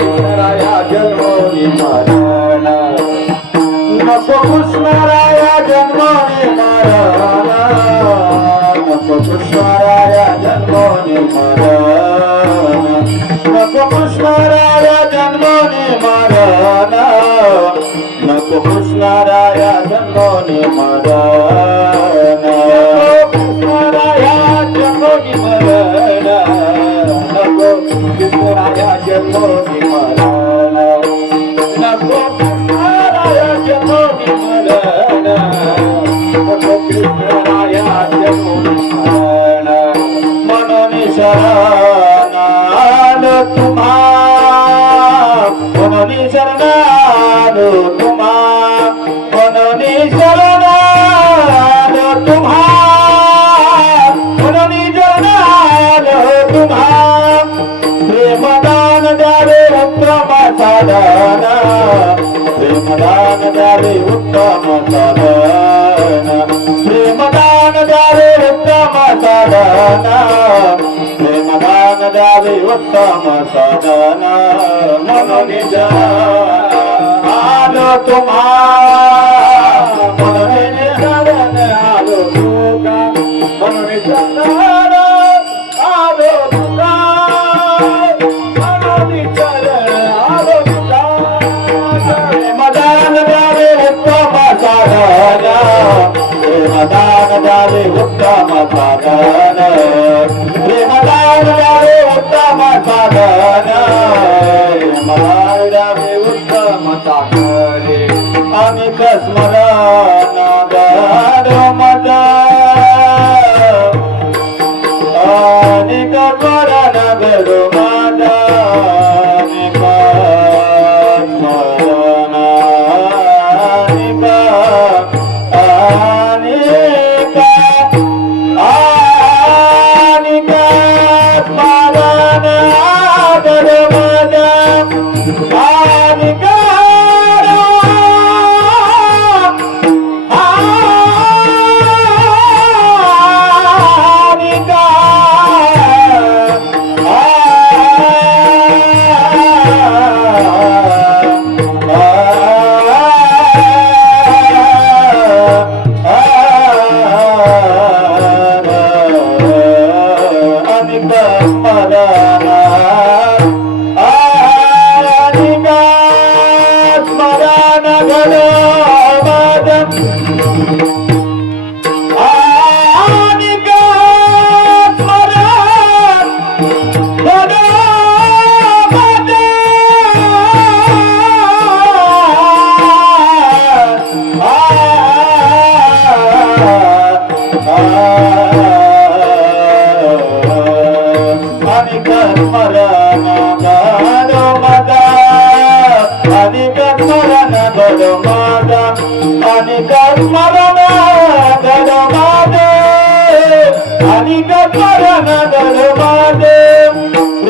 कृष्णराया जन्मोनी मरण नको कृष्णराया जन्मोनी मरण नको कृष्णराया जन्मोनी मरण नको कृष्णराया जन्मोनी मरण नको कृष्णराया जन्मोनी मरण कृष्णराया जन्मोनी मरण नको कृष्णराया जन्मोनी मरण नको कृष्णराया जन्मोनी मरण नको कृष्णराया जन्मोनी मरण म्हणून शरण आलो तुम्हा म्हणून शरण आलो तुम्हा म्हणून शरण आलो तुम्हा म्हणून शरण आलो तुम्हा प्रेमदान द्यावे उत्तम साधन प्रेमदान द्यावे उत्तम साधन प्रेमदान द्यावे उत्तम साधन प्रेमदान द्यावे उत्तम साधन म्हणून आलो तुम्हा म्हणून शरण आलो तुका म्हणून शरण आलो तुका म्हणून शरण आलो तुका प्रेमदान द्यावे उत्तम साधन प्रेमदान द्यावे उत्तम साधन प्रेमदान द्यावे उत्तम साधन प्रेमदान द्यावे उत्तम साधन अनेक स्मरण गरो मद अनेक स्मरण गरो मद अनेक स्मरण अनेक अनेक अनेक स्मरण गरो मद अनेक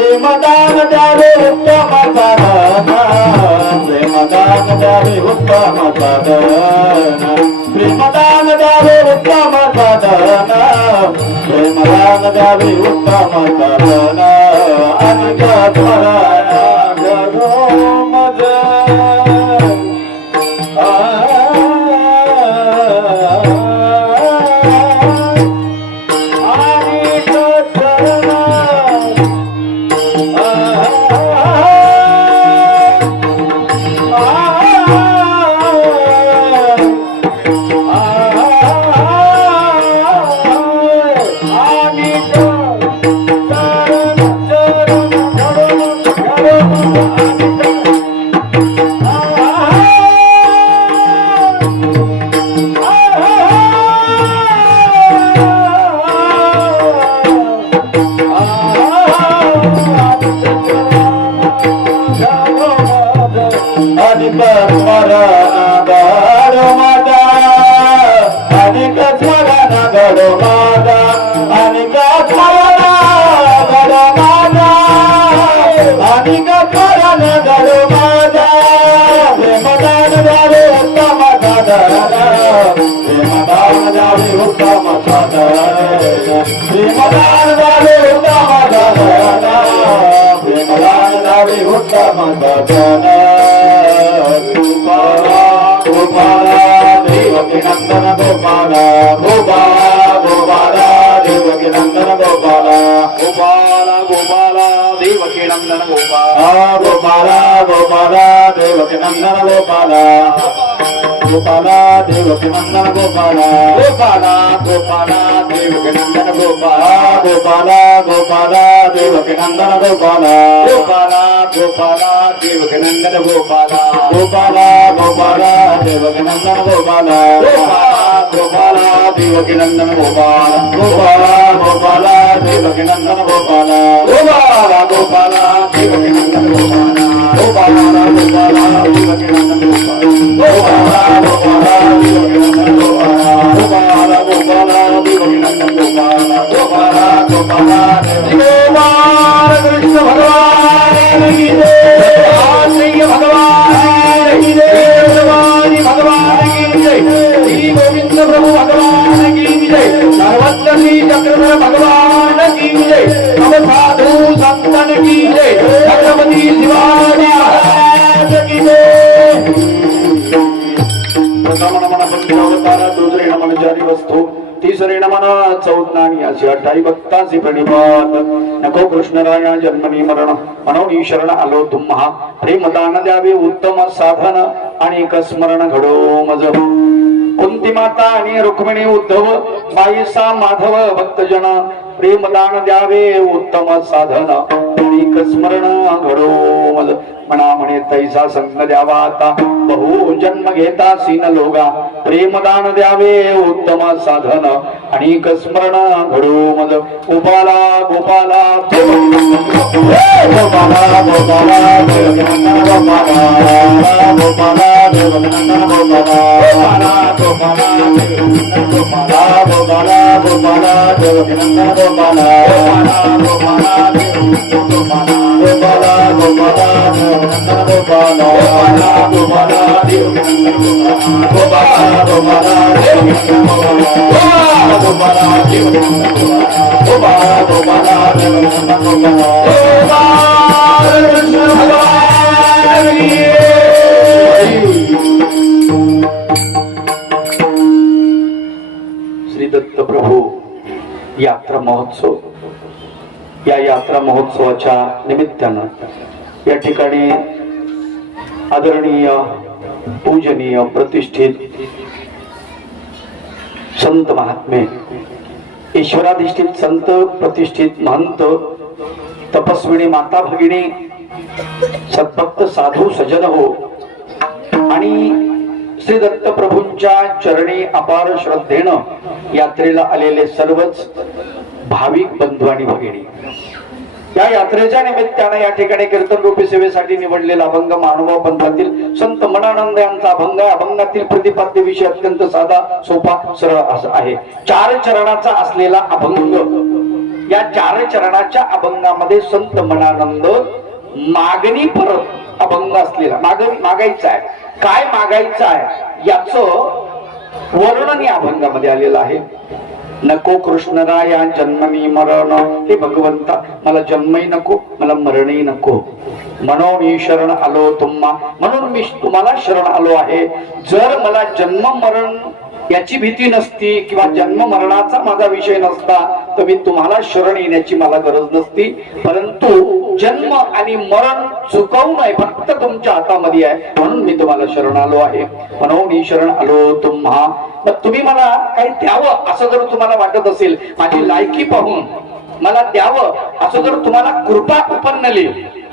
प्रेमदान द्यावे उत्तम साधन प्रेमदान द्यावे उत्तम साधन प्रेमदान द्यावे उत्तम साधन प्रेमदान द्यावे उत्तम साधन अनेक स्मरण जगो मज प्रेमदान उत्तम साधन गोपाला गोपाला देवकी नंदन गोपाला गोपाला गोपाला देवकी नंदन गोपाला गोपाला गोपाला देवकी नंदन गोपाला गोपाला गोपाला देवकी नंदन गोपाला गोपाला देवकी नंदन गोपाला गोपाला गोपाला देवकी नंदन गोपाला गोपाला गोपाला देवकी नंदन गोपाला गोपाला गोपाला देवकी नंदन गोपाला गोपाला गोपाला देवकी नंदन गोपाला गोपाला गोपाला देवकी नंदन गोपाला गोपाला गोपाला देवकी नंदन गोपाला गोपाला गोपाला देवकी नंदन गोपाला गोपाला गोपाला देवकी नंदन गोपाला गोपाला गोपाला गोपाला देवकी नंदन गोपाला गोपाला गोपाला कृष्ण भगवान की जय भगवान की जय भगवान की जय श्री गोविंद प्रभु भगवान की जय सर्वत्र श्री चक्रधर भगवान की जय सब साधु संतन की जय छत्रपति शिवाजी महाराज की जय प्रथम नमन पंचोवतार दुसरे नमन चारी वस्तू तिसरे नमन चौथ्यानी अशी 28 भक्तांची प्रणिपात नको कृष्णराया जन्मनी मरण मनोनी शरण आलो तुम्हा प्रेमदान द्यावे उत्तम साधन आणि स्मरण घडो मज कुंती माता आणि रुक्मिणी उद्धव बाईसा माधव भक्तजन प्रेमदान द्यावे उत्तम साधन आणि स्मरण घडो मज म्हणा म्हणे तैसा संग द्यावा आता बहु जन्म घेता सीन लोगा प्रेमदान द्यावे उत्तम साधन आणि स्मरण घडो मज गोपाला गोपाला गोपाला गोपाला गोपाला गोपाला गोपाला गोपाला गोपाला गोपाला गोपाला देवकीनंदन गोपाला गोपाला गोपाला गोपाला देवकीनंदन गोपाला गोपाला देवकीनंदन गोपाला गोपाला देवकीनंदन गोपाला गोपाला देवकीनंदन गोपाला गोपाला देवकीनंदन गोपाला कृष्ण भगवान की श्री दत्त प्रभू यात्रा महोत्सव या यात्रा महोत्सवाच्या निमित्तानं या ठिकाणी आदरणीय पूजनीय प्रतिष्ठित संत महात्मे ईश्वराधिष्ठित संत प्रतिष्ठित महंत तपस्विनी माता भगिनी सद्भक्त साधू सजन हो आणि श्री दत्त प्रभूंच्या चरणी अपार श्रद्धेनं यात्रेला आलेले सर्वच भाविक बंधू आणि भगिनी या यात्रेच्या निमित्तानं या ठिकाणी कीर्तन रूपी सेवेसाठी निवडलेला अभंग मानव पंथातील संत मनानंद यांचा अभंग अभंगातील प्रतिपाद्य विषय अत्यंत साधा सोपा सरळ असा आहे 4 चरणाचा असलेला अभंग या 4 चरणाच्या अभंगामध्ये संत मनानंद मागणी परत अभंग असलेला मागायचा आहे काय मागायचं आहे याचं वर्णन या अभंगामध्ये आलेलं आहे नको कृष्णराया जन्मनी मरण हे भगवंता मला जन्मही नको मला मरणही नको म्हणून मी शरण आलो तुम्हा म्हणून मी तुम्हाला शरण आलो आहे जर मला जन्म मरण याची भीती नसती किंवा जन्म मरणाचा माझा विषय नसता तर मी तुम्हाला शरण येण्याची मला गरज नसती परंतु जन्म आणि मरण चुकवणं फक्त तुमच्या हातामध्ये आहे म्हणून मी तुम्हाला शरण आलो आहे म्हणून मी शरण आलो तुम्हा मग तुम्ही मला काही द्यावं असं जर तुम्हाला वाटत असेल माझी लायकी पाहून मला द्यावं असं जर तुम्हाला कृपा उपन्नली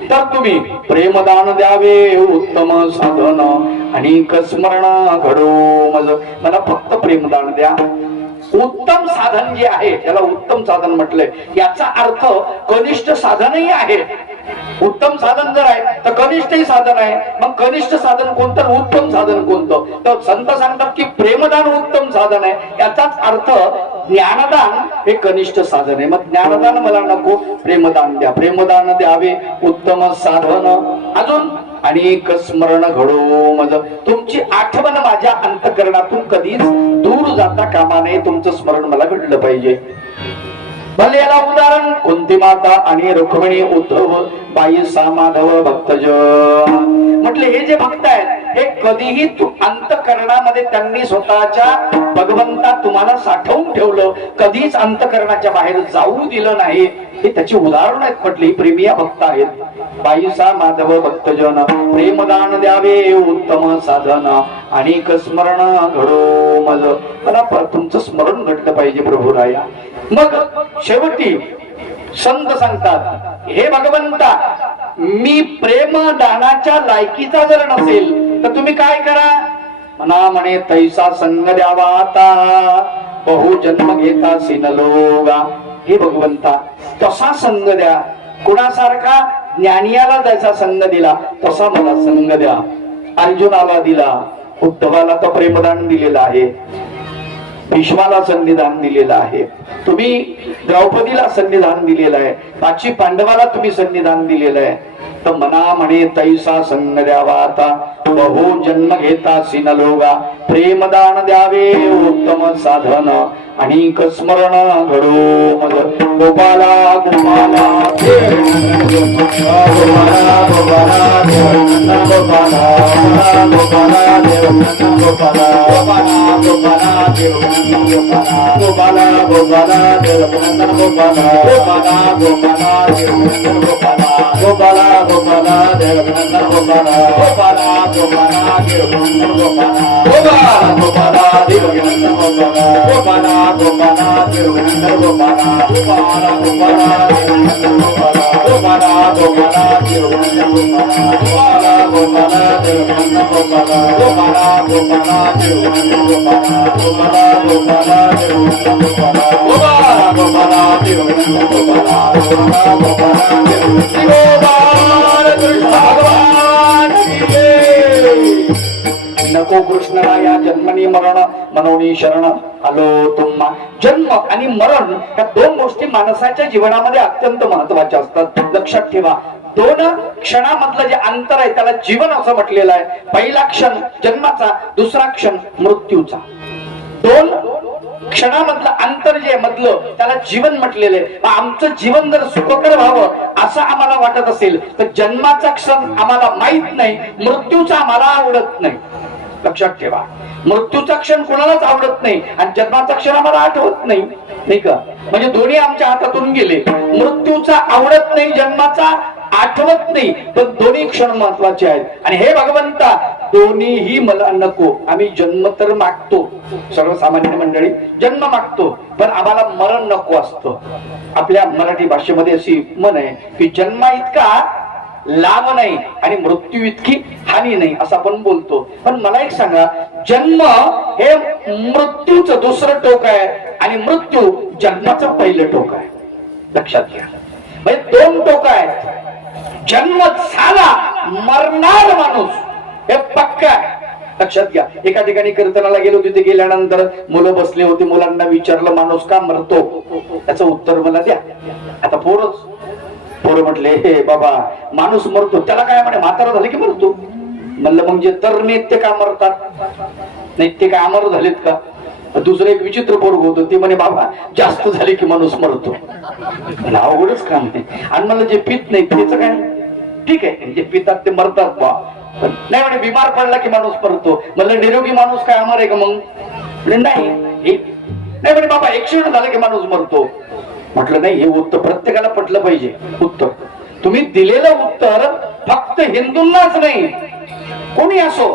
तर तुम्ही प्रेमदान द्यावे उत्तम साधन आणि स्मरण घडो मज मला फक्त प्रेमदान द्या उत्तम साधन जे आहे त्याला उत्तम साधन म्हटलंय याचा अर्थ कनिष्ठ साधनही आहे उत्तम साधन जर आहे तर कनिष्ठही साधन आहे मग कनिष्ठ साधन कोणतं उत्तम साधन कोणतं तर संत सांगतात की प्रेमदान उत्तम साधन आहे याचाच अर्थ ज्ञानदान हे कनिष्ठ साधन आहे मग ज्ञानदान मला नको प्रेमदान द्या प्रेमदान द्यावे उत्तम साधन अजून आणि स्मरण घडो मज तुमची आठवण माझ्या अंतःकरणातून कधीच दूर जाता कामा नये तुमचं स्मरण मला घडलं पाहिजे भले याला उदाहरण कुंती माता आणि रुक्मिणी उद्धव बाई सा माधव भक्तजन. म्हटले हे जे भक्त आहेत हे कधीही अंतःकरणामध्ये त्यांनी स्वतःच्या भगवंता तुम्हाला साठवून ठेवलं, कधीच अंतःकरणाच्या बाहेर जाऊ दिलं नाही. हे त्याची उदाहरण आहेत. म्हटली प्रेमिया भक्त आहेत. बाई सा माधव भक्तजन प्रेमदान द्यावे उत्तम साधन आणि स्मरण घडो मज. मला तुमचं स्मरण घडलं पाहिजे प्रभुराया. मग शेवटी संत सांगतात हे भगवंता मी प्रेमदानाच्या लायकीचा जर नसेल तर तुम्ही काय करा. म्हणा म्हणे तैसा संग द्यावा आता बहु जन्म घेता सिनलोगा. हे भगवंता तसा संग द्या. कुणासारखा ज्ञानियाला जसा संग दिला तसा मला संग द्या. अर्जुनाला दिला, उद्धवाला तर प्रेमदान दिलेलं आहे, भीष्माला संविधान दिलेलं आहे, तुम्ही द्रौपदीला संविधान दिलेलं आहे, 5 पांडवाला तुम्ही संविधान दिलेलं आहे. तर मना म्हणे तैसा संग द्यावा आता बहु जन्म घेता सिनलोगा. प्रेमदान द्यावे उत्तम साधन आणि स्मरण घडो मग. गोपाला गोपाला गोपाला गोपाला गोपाला गोपाला गोपाला गोपाला गोपाला गोपाला गोपाला गोपाला गोपाला देवनंदन गोपाला गोपाला गोपाला देवनंदन गोपाला गोपाला गोपाला देवनंदन गोपाला गोपाला गोपाला देवनंदन गोपाला गोपाला गोपाला देवनंदन गोपाला गोपाला गोपाला देवनंदन गोपाला गोपाला गोपाला देवनंदन गोपाला गोपाला गोपाला देवनंदन गोपाला गोपाला गोपाला देवनंदन गोपाला गोपाला गोपाला देवनंदन गोपाला गोपाला गोपाला देवनंदन भगवान नको कृष्णराया जन्मनी मरण मनोनी शरण आलो तुम्हा. जन्म आणि मरण या 2 गोष्टी माणसाच्या जीवनामध्ये अत्यंत महत्वाच्या असतात. लक्षात ठेवा. 2 क्षणामधलं जे अंतर आहे त्याला जीवन असं म्हटलेलं आहे. पहिला क्षण जन्माचा, दुसरा क्षण मृत्यूचा. 2 क्षणामधलं अंतर जे मधलं त्याला जीवन म्हटलेलं आहे. आमचं जीवन जर सुखकर व्हावं असं आम्हाला वाटत असेल तर जन्माचा क्षण आम्हाला माहित नाही, मृत्यूचा आम्हाला आवडत नाही. लक्षात ठेवा. मृत्यूचा क्षण कोणालाच आवडत नाही आणि जन्माचा क्षण आम्हाला आठवत नाही, नाही का. म्हणजे दोन्ही आमच्या हातातून गेले. मृत्यूचा आवडत नाही, जन्माचा आठवत नाही, पण दोन्ही क्षण महत्वाचे आहेत. आणि हे भगवंता दोन्हीही मला नको. आम्ही जन्म तर मागतो, सर्वसामान्य मंडळी जन्म मागतो, पण आम्हाला मरण नको असतं. आपल्या मराठी भाषेमध्ये अशी म्हण आहे की जन्मा इतका लाभ नाही आणि मृत्यू इतकी हानी नाही असं आपण बोलतो. पण मला एक सांगा, जन्म हे मृत्यूचं दुसरं टोक आहे आणि मृत्यू जन्माचं पहिलं टोक आहे. लक्षात घ्या. म्हणजे 2 टोक आहेत. जन्म झाला मरणार माणूस हे पक्का आहे. लक्षात घ्या. एका ठिकाणी कीर्तनाला गेलो, तिथे गेल्यानंतर मुलं बसले होते. मुलांना विचारलं माणूस का मरतो, त्याचं उत्तर मला द्या. आता पोरं म्हटले हे बाबा माणूस मरतो त्याला काय म्हणे म्हातारा झाले की मरतो. म्हणलं म्हणजे तर नेते का मरतात, नेते काय अमर झालेत का. दुसरं एक विचित्र पोरग होतं, ते म्हणे बाबा जास्त झाले की माणूस मरतो. अवघडच काम नाही. आणि मला जे पित नाही त्याचं काय, ठीक आहे जे पितात ते मरतात बा, नाही म्हणे बिमार पडला की माणूस मरतो. म्हणलं निरोगी माणूस काय अमर आहे का मग. नाही म्हणे बाबा ऍक्सिडेंट झाला की माणूस मरतो. म्हटलं नाही, हे उत्तर प्रत्येकाला पटलं पाहिजे. उत्तर तुम्ही दिलेलं उत्तर फक्त हिंदूंनाच नाही, कोणी असो,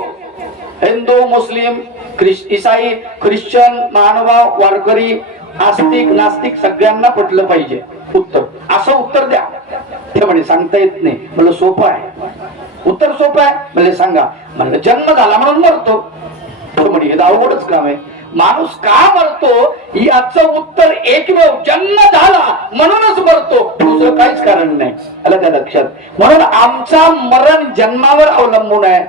हिंदू मुस्लिम ईसाई ख्रिश्चन मानव वारकरी आस्तिक नास्तिक सगळ्यांना पटलं पाहिजे उत्तर. असं उत्तर द्या. ते म्हणे सांगता येत नाही. म्हणलं सोपं आहे उत्तर, सोपं आहे. म्हणजे सांगा. म्हणलं जन्म झाला म्हणून मरतो. म्हणे हे अवघडच काम आहे. माणूस का मरतो याचं उत्तर एकमेव, जन्म झाला म्हणूनच मरतो, दुसरं काहीच कारण नाही. आलं का लक्षात. म्हणून आमचा मरण जन्मावर अवलंबून आहे.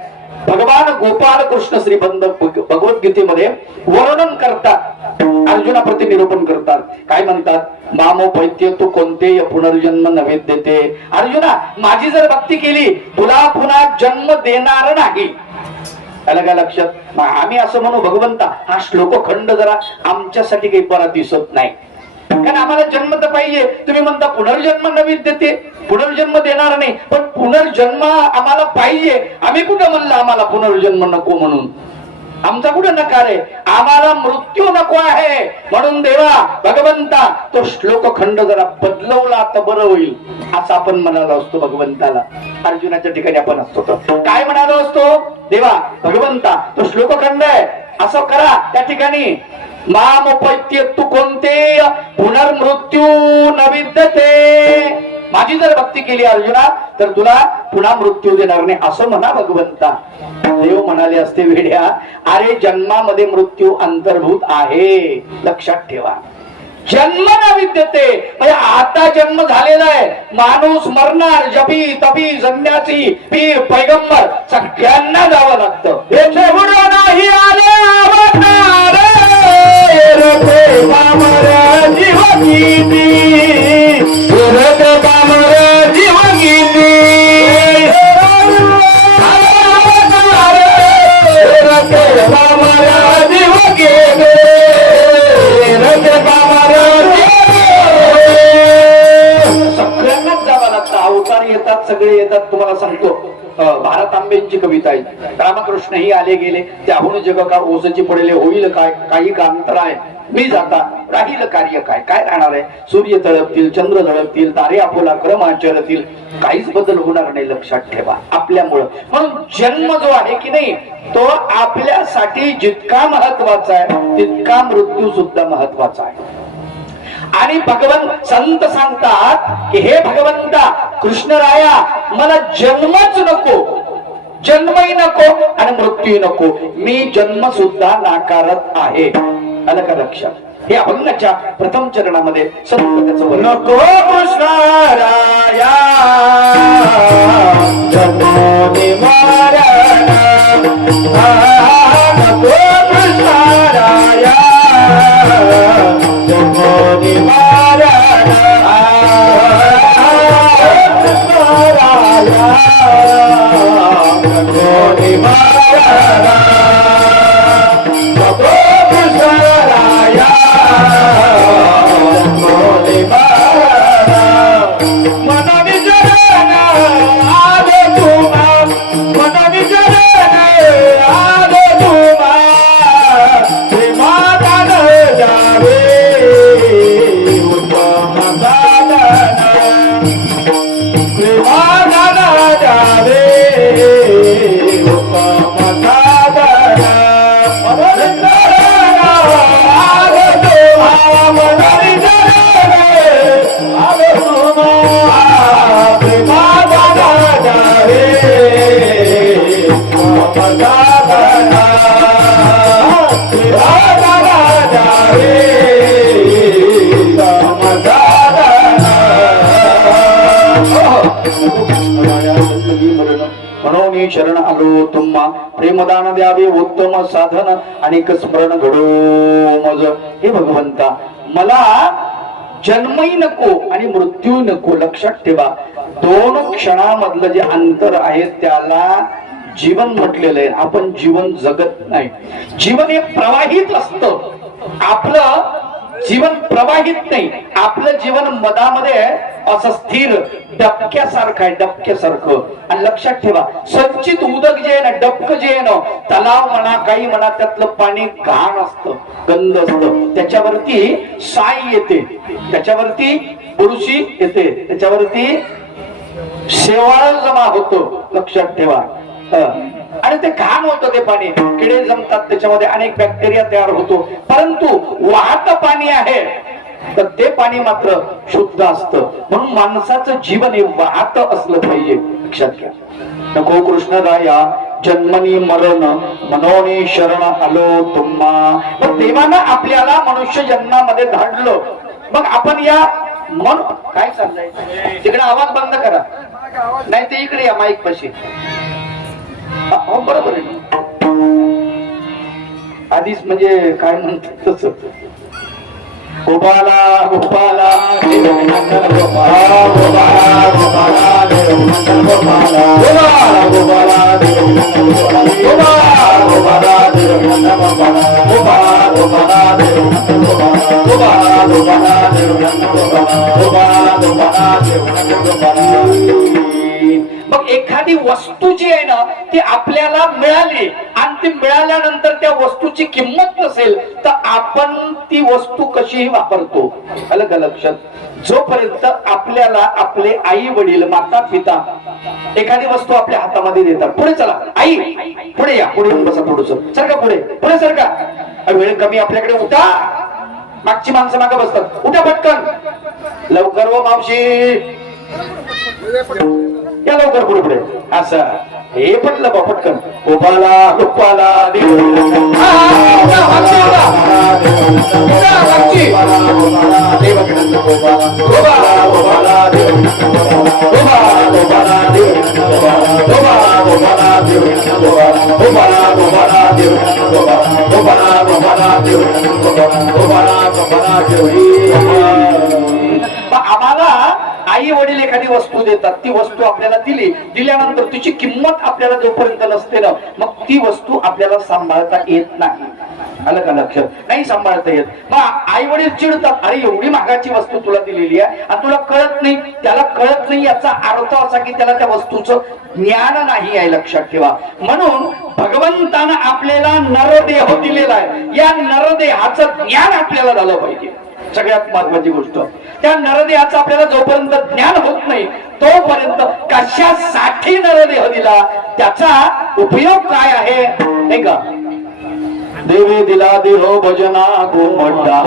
भगवान गोपाल कृष्ण श्रीबंध भगवद्गीतेमध्ये वर्णन करतात, अर्जुनाप्रती निरूपण करतात. काय म्हणतात. मामोपैत्य तू कोणते पुनर्जन्म नव्हे देते. अर्जुना माझी जर भक्ती केली तुला पुन्हा जन्म देणार नाही. आलं का लक्षात. आम्ही असं म्हणू भगवंता हा श्लोक खंड जरा आमच्यासाठी काही बरा दिसत नाही, कारण आम्हाला जन्म तर पाहिजे. तुम्ही म्हणता पुनर्जन्म न विद्यते, पुनर्जन्म देणार नाही, पण पुनर्जन्म आम्हाला पाहिजे. आम्ही कुठं म्हणलं आम्हाला पुनर्जन्म नको म्हणून? आमचा कुठं नकार आहे? आम्हाला मृत्यू नको आहे. म्हणून देवा भगवंता तो श्लोक खंड जरा बदलवला तर बरं होईल असं आपण म्हणालो असतो भगवंताला. अर्जुनाच्या ठिकाणी आपण असतो तर काय म्हणालो असतो? देवा भगवंता तो श्लोक खंड आहे, असं करा. त्या ठिकाणी मामोपैत्य तू कोणते पुनर्मृत्यू न विद्यते. माझी जर भक्ती केली अर्जुना तर तुला पुन्हा मृत्यू देणार नाही असं म्हणा भगवंता. देव म्हणाले असते वेड्या, अरे जन्मामध्ये मृत्यू अंतर्भूत आहे, लक्षात ठेवा. जन्म न विद्यते म्हणजे आता जन्म झालेला आहे. माणूस मरणार, जपी तपी संन्यासी पीर पैगंबर सगळ्यांना जावं लागतं. नाही आले अवतार रे पामर जीवगीती, रे पामर जीवगीती, रे पामर जीवगीती, रे पामर. सगळ्यांनाच जावं लागतं. अवतार येतात, सगळे येतात. तुम्हाला सांगतो भारत आंबेंची कविता आहे. रामकृष्ण ही आले गेले, त्याहून जग का ओसची पडले, होईल काय काही का अंतर आहे, मी जाता राहील कार्य काय. काय राहणार आहे? सूर्य तळपतील, चंद्र झळपतील, तारे आपोला क्रम आचरतील, काहीच बदल होणार नाही, लक्षात ठेवा आपल्यामुळं. म्हणून जन्म जो आहे की नाही तो आपल्यासाठी जितका महत्वाचा आहे तितका मृत्यू सुद्धा महत्वाचा आहे. आणि भगवान संत सांगतात की हे भगवंता कृष्णराया मला जन्मच नको, जन्मही नको आणि मृत्यू नको, मी जन्म सुद्धा नाकारत आहे. आलं का लक्षात? हे अभंगाच्या प्रथम चरणामध्ये संत त्याचं वर्णन. नको कृष्णराया जन्मोनी मरण, नको कृष्णराया जन्मोनी मरण, कृष्णराया जन्मोनी मरण, नको कृष्णराया जन्मोनी मरण. मन विजरण आदो तुमा, मन विजरण आदो तुमा, प्रेमादान जावे उत्तम साधन, प्रेमादान जावे उत्तम साधन. म्हणून शरण आलो तुम्हा, प्रेमदान द्यावे उत्तम साधन, अनेक स्मरण घडो मज. हे भगवंता मला जन्मही नको आणि मृत्यू नको. लक्षात ठेवा दोन क्षणामधलं जे अंतर आहे त्याला जीवन म्हटलेलं आहे. आपण जीवन जगत नाही. जीवन हे प्रवाहित असतं. आपलं जीवन प्रवाहित नाही. आपलं जीवन मधामध्ये असं स्थिर डबक्यासारखं आहे, डबक्यासारखं. आणि लक्षात ठेवा संचित उदक जे आहे ना, डबकं जे आहे ना, तलाव म्हणा काही म्हणा, त्यातलं पाणी घाण असतं, गंध असतं. त्याच्यावरती साय येते, त्याच्यावरती बुरशी येते, त्याच्यावरती शेवाळ जमा होतो. लक्षात ठेवा. आणि ते घाण होतं ते पाणी, किडे जमतात, त्याच्यामध्ये अनेक बॅक्टेरिया तयार होतो. परंतु वाहत पाणी आहे तर ते पाणी मात्र शुद्ध असतं. म्हणून माणसाचं जीवन हे वाहत असलं पाहिजे. लक्षात घ्या. नको कृष्णराया जन्मनी मरण, मनोनी शरण आलो तुम्हा. पण देवानं आपल्याला मनुष्य जन्मामध्ये धाडलं. मग आपण या मन काय चाललंय तिकडे आवाज बंद करा, नाही ते इकडे या माईक पाशी. बरोबर आहे. आधीच म्हणजे काय म्हणतात तसं. गोपाला गोपाला गोपाला गोपाला गोपाला गोपाला गोपाला गोपाला गोपाला गोपाला वस्तू जी आहे ना ती आपल्याला मिळाली आणि ती मिळाल्यानंतर त्या वस्तूची किंमत नसेल तर आपण ती वस्तू कशीही वापरतो. आलं का लक्षात? जोपर्यंत आपल्याला आपले आई वडील माता पिता एखादी वस्तू आपल्या हातामध्ये देतात, पुढे चला आई पुढे या, पुढे येऊन बसा, थोडस सारखा पुढे पुढे सारखा, वेळ कमी आपल्याकडे, उठा. मागची माणसं मागे बसतात, उठा पटकन लवकर व मावशी या लवकर पुढे पुढे, असं हे पटलं बा पटकन. गोपाला गोपाला आम्हाला आई वडील एखादी वस्तू देतात, ती वस्तू आपल्याला दिल्यानंतर तिची किंमत आपल्याला जोपर्यंत नसते ना मग ती वस्तू आपल्याला सांभाळता येत नाही. आलं का लक्षात? नाही सांभाळता येत. मग आई वडील चिडतात, अरे एवढी महागाची वस्तू तुला दिलेली आहे आणि तुला कळत नाही. त्याला कळत नाही याचा अर्थ असा की त्याला त्या वस्तूचं ज्ञान नाही आहे, लक्षात ठेवा. म्हणून भगवंतानं आपल्याला नरदेह दिलेला आहे, या नरदेहाचं ज्ञान आपल्याला झालं पाहिजे. सगळ्यात महत्वाची गोष्ट, त्या नरदेहाचं आपल्याला जोपर्यंत ज्ञान होत नाही तोपर्यंत कशासाठी नरदेह दिला, त्याचा उपयोग काय आहे नाही का. देवी दिला देहो भजना गोमड्डा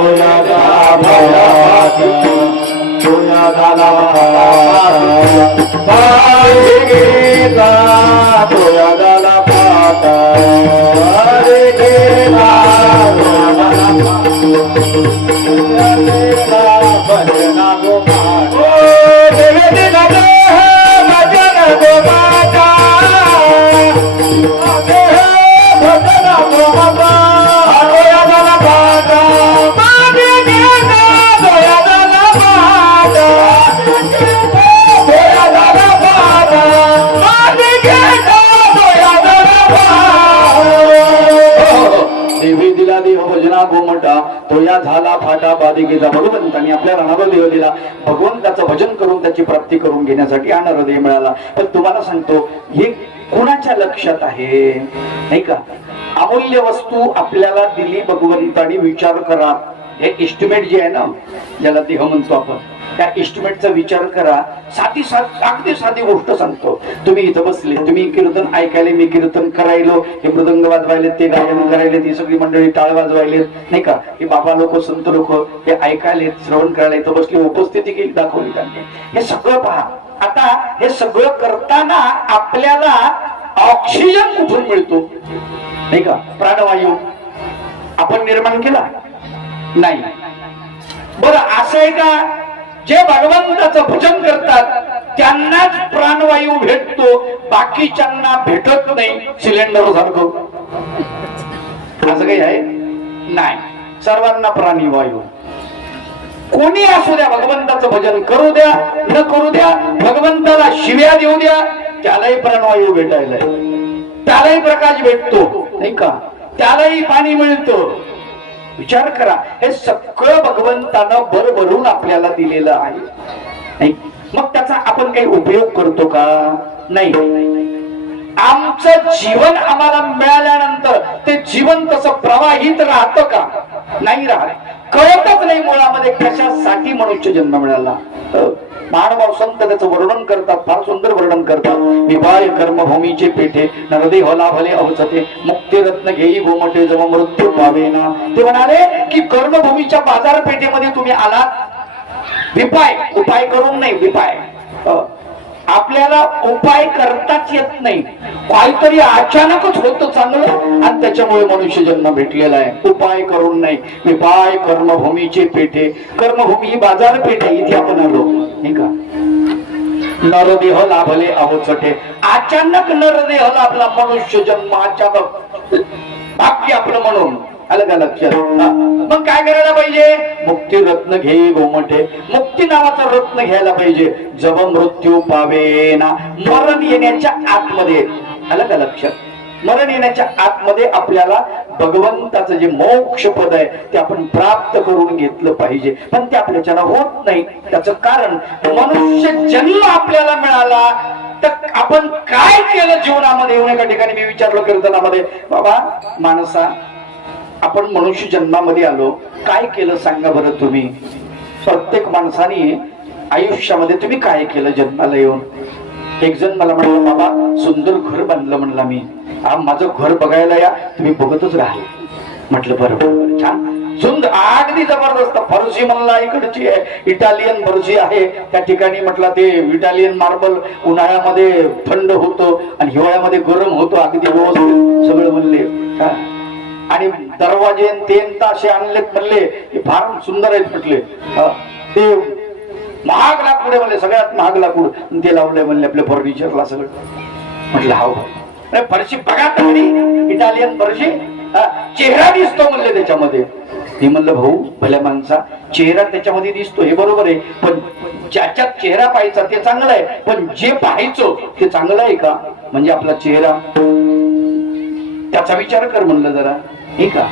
तो या झाला फाटा बाधिकेचा. भगवंतांनी आपल्याला नरदेह दिला, भगवंताचं भजन करून त्याची प्राप्ती करून घेण्यासाठी हा नरदेह मिळाला. पण तुम्हाला सांगतो हे कोणाच्या लक्षात आहे नाही का. अमूल्य वस्तू आपल्याला दिली भगवंतानी, विचार करा. हे इस्टिमेट जे आहे ना ज्याला देह म्हणतो आपण, त्या इस्टिमेटचा विचार करा. अगदी साधी गोष्ट सांगतो. तुम्ही इथं बसले, तुम्ही कीर्तन ऐकायले, मी कीर्तन करायलो, हे मृदंग वाजवायले, ते गायन करायले, ती सगळी मंडळी टाळ वाजवायले नाही का, हे बाबा लोक संत लोक हे ऐकायले, श्रवण करायला इथं बसले, उपस्थिती केली, दाखवली त्यांनी. हे सगळं पहा. आता हे सगळं करताना आपल्याला ऑक्सिजन कुठून मिळतो नाही का. प्राणवायू आपण निर्माण केला नाही. बरं असं आहे का, जे भगवंताचं भजन करतात त्यांनाच प्राणवायू भेटतो, बाकीच्यांना भेटत नाही. सिलेंडर सारखं असं काही आहे नाही. सर्वांना प्राणवायू. कोणी असू द्या, भगवंताचं भजन करू द्या न करू द्या, भगवंताला शिव्या देऊ द्या, त्यालाही प्राणवायू भेटायला, त्यालाही प्रकाश भेटतो नाही का, त्यालाही पाणी मिळतं. विचार करा, हे सगळं भगवंतानं भरभरून आपल्याला दिलेलं आहे. मग त्याचा आपण काही उपयोग करतो का नाही. आमचं जीवन आम्हाला मिळाल्यानंतर ते जीवन तसं प्रवाहित राहतं का नाही राहत. कळतच नाही मुळामध्ये कशासाठी मनुष्य जन्म मिळाला. महानुभाव संत त्याचं वर्णन करतात, फार सुंदर वर्णन करतात. विभाय कर्मभूमीचे पेठे नरदेह लाभले अवचते, मुक्तिरत्न घेई गोमटे जव मृत्यू पावेना. ते म्हणाले की कर्मभूमीच्या बाजारपेठेमध्ये तुम्ही आलात, विपाय उपाय करून नाही, विपाय आपल्याला उपाय करताच येत नाही. काहीतरी अचानकच होतं चांगलं आणि त्याच्यामुळे मनुष्य जन्म भेटलेला आहे. उपाय करून नाही. विपाय कर्मभूमीचे पेठे, कर्मभूमी ही बाजारपेठ आहे, इथे आपण आलो नाही का. नरदेह लाभले अवचटे, अचानक नरदेह लाभला मनुष्य जन्म, अचानक भाग्य आपलं म्हणून. आलं का लक्षात. मग काय करायला पाहिजे, मुक्ती रत्न घे गोमटे, मुक्ती नावाचा रत्न घ्यायला पाहिजे. जब मृत्यू पावेना, मरण येण्याच्या आतमध्ये. आलं का लक्षात. मरण येण्याच्या आतमध्ये आपल्याला भगवंताचं जे मोक्ष पद आहे ते आपण प्राप्त करून घेतलं पाहिजे. पण ते आपल्याच्यानं होत नाही. त्याचं कारण मनुष्य जन्म आपल्याला मिळाला तर आपण काय केलं जीवनामध्ये येऊन एका ठिकाणी मी विचारलं कीर्तनामध्ये, बाबा माणसा आपण मनुष्य जन्मामध्ये आलो, काय केलं सांगा बरं तुम्ही. प्रत्येक माणसाने आयुष्यामध्ये तुम्ही काय केलं जन्माला येऊन. एक जण मला म्हणलं, बाबा सुंदर घर बांधलं म्हणला मी. माझं घर बघायला या, तुम्ही बघतच राहाल. म्हटलं बरोबर, छान सुंदर अगदी जबरदस्त फरशी म्हणला इकडची आहे, इटालियन फरशी आहे त्या ठिकाणी. म्हटलं ते इटालियन मार्बल उन्हाळ्यामध्ये थंड होतो आणि हिवाळ्यामध्ये गरम होतो, अगदी व्यवस्थित सगळं म्हणले. आणि दरवाजे तेन ताशे आणलेत म्हणले, हे फार सुंदर आहेत म्हटले. ते महाग लाकूड आहे म्हणले, सगळ्यात महाग लाकूड ते लावलंय म्हणले आपल्या फर्निचरला सगळं. म्हटलं हा फरशी बघा तरी इटालियन फरशी, चेहरा दिसतो म्हणले त्याच्यामध्ये. मी म्हणलं भाऊ भल्या माणसा, चेहरा त्याच्यामध्ये दिसतो हे बरोबर आहे, पण ज्याच्यात चेहरा पाहायचा ते चांगलं आहे, पण जे पाहायचो ते चांगलं आहे का. म्हणजे आपला चेहरा त्याचा विचार कर म्हणलं जरा, हे का.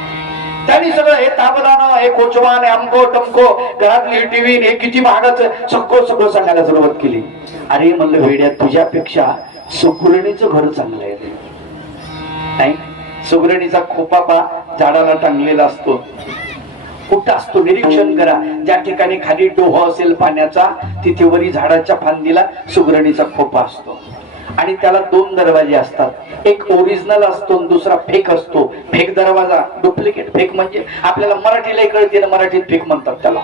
त्यांनी सगळं हे ताबदानं, हे कोचवान, अमको टमको, घरातली टीव्ही, हे किती महागाचं सगळं सांगायला सुरुवात केली. अरे म्हणलं वेड्या, तुझ्यापेक्षा सुगरणीचं घर चांगलं आहे. नाही, सुगरणीचा खोपा पा झाडाला टांगलेला असतो. कुठं असतो निरीक्षण करा. ज्या ठिकाणी खाली डोह असेल पाण्याचा, तिथे वरी झाडाच्या फांदीला सुगरणीचा खोपा असतो. आणि त्याला दोन दरवाजे असतात, एक ओरिजिनल असतो, दुसरा फेक असतो. फेक दरवाजा, डुप्लिकेट. फेक म्हणजे आपल्याला मराठीला कळते ना, मराठीत फेक म्हणतात त्याला,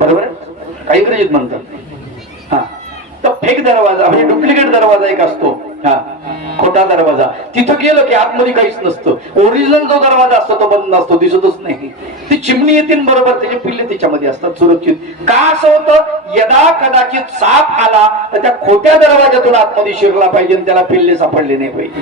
बरोबर, काही इंग्रजीत म्हणतात. हा, तर फेक दरवाजा म्हणजे डुप्लिकेट दरवाजा एक असतो, हा खोटा दरवाजा. तिथं गेलं की आतमध्ये काहीच नसतं. ओरिजिनल जो दरवाजा असतो तो बंद असतो, दिसतच नाही. ती चिमणी येतील बरोबर, त्याचे पिल्ले त्याच्यामध्ये असतात सुरक्षित. का असं होतं, यदा कदाचित साप आला तर त्या खोट्या दरवाजातून आतमध्ये शिरला पाहिजे, त्याला पिल्ले सापडले नाही पाहिजे.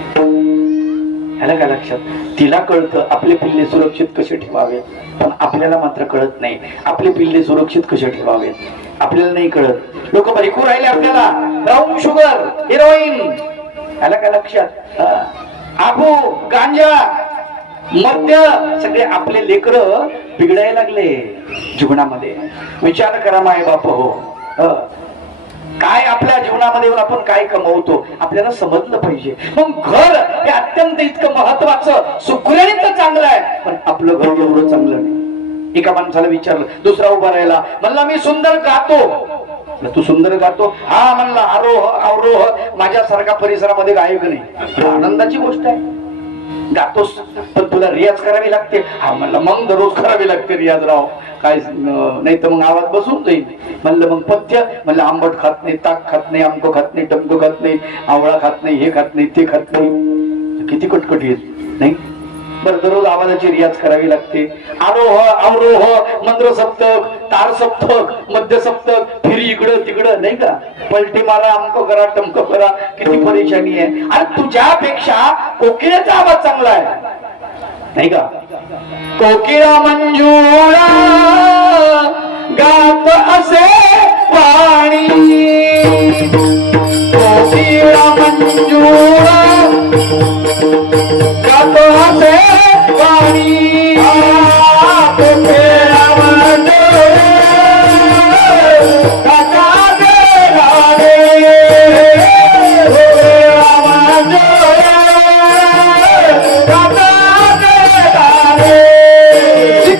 ह्याला काय लक्षात, तिला कळतं आपले पिल्ले सुरक्षित कसे ठेवावे, पण आपल्याला मात्र कळत नाही आपले पिल्ले सुरक्षित कसे ठेवावे. आपल्याला नाही कळत. लोक ऐकू राहिले आपल्याला ब्राऊन शुगर, हिरोईन, ह्याला काय लक्षात, आबू, गांजा, मद्य, सगळे आपले लेकर बिघडायला लागले जीवनामध्ये. विचार करा माय बाप हो, काय आपल्या जीवनामध्ये आपण काय कमवतो आपल्याला समजलं पाहिजे. मग घर हे अत्यंत इतकं महत्वाचं, सुगरणीत चांगलं आहे, पण आपलं घर एवढं चांगलं नाही. एका माणसाला विचारलं, दुसरा उभा राहिला, म्हणला मी सुंदर गातो. तू सुंदर गातो? हा म्हणला, आरोह अवरोह माझ्यासारखा परिसरामध्ये गायक नाही. आनंदाची गोष्ट आहे, गातोस, पण तुला रियाज करावी लागते. हा म्हणला, मग दररोज करावी लागते रियाज राव, काय नाही तर मग आवाज बसून जाईल. म्हणलं मग पथ्य, म्हणलं आंबट खात नाही, ताक खात नाही, आमको खात नाही, टमको खात नाही, आवळा खात नाही, हे खात नाही, ते खात नाही. किती कटकटी येत नाही. बरं, दररोज आवाजाची रियाज करावी लागते. आरोह अवरोह, मंद्र सप्तक, तार सप्तक, मध्य सप्तक, फिरी इकडं तिकडं, नाही का, पलटी मारा, अमको करा, टमको करा, किती परेशानी आहे. आणि तुझ्यापेक्षा कोकिळेचा आवाज चांगला आहे, नाही का. कोकिळा मंजुळा गात असे पाणी, कोकिळा मंजुळा गात असे पाणी, कोकिळा मंजुळा गात असे पाणी, कोकिळा मंजुळा गात असे पाणी.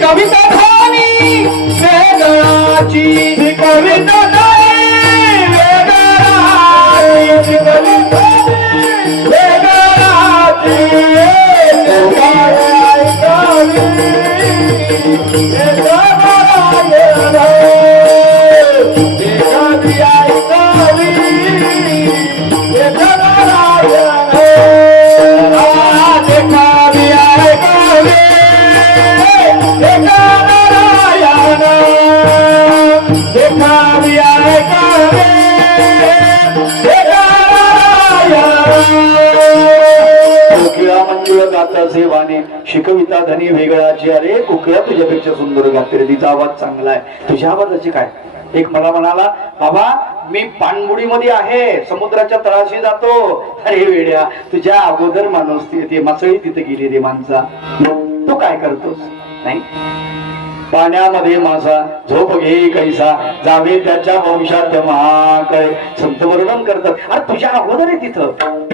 कविता झाली वेगळाची, कविता झाली वेगळाची, कविता वेगळाची, शिकविता धनी वेगळाची. अरे कोकिळा तुझ्यापेक्षा सुंदर गाते रे, तिचा आवाज चांगला आहे. तुझ्या आवाजाची काय. एक मला म्हणाला, बाबा मी पाणबुडीमध्ये आहे, समुद्राच्या तळाशी जातो. अरे वेड्या, तुझ्या अगोदर माणूस ती मासळी तिथे गेली रे माणसा, तू काय करतोस. नाही, पाण्यामध्ये मासा झोप घे कैसा जावे त्याच्या वंशात महाकय संत वर्णन करतात. अरे तुझ्या अगोदर आहे तिथं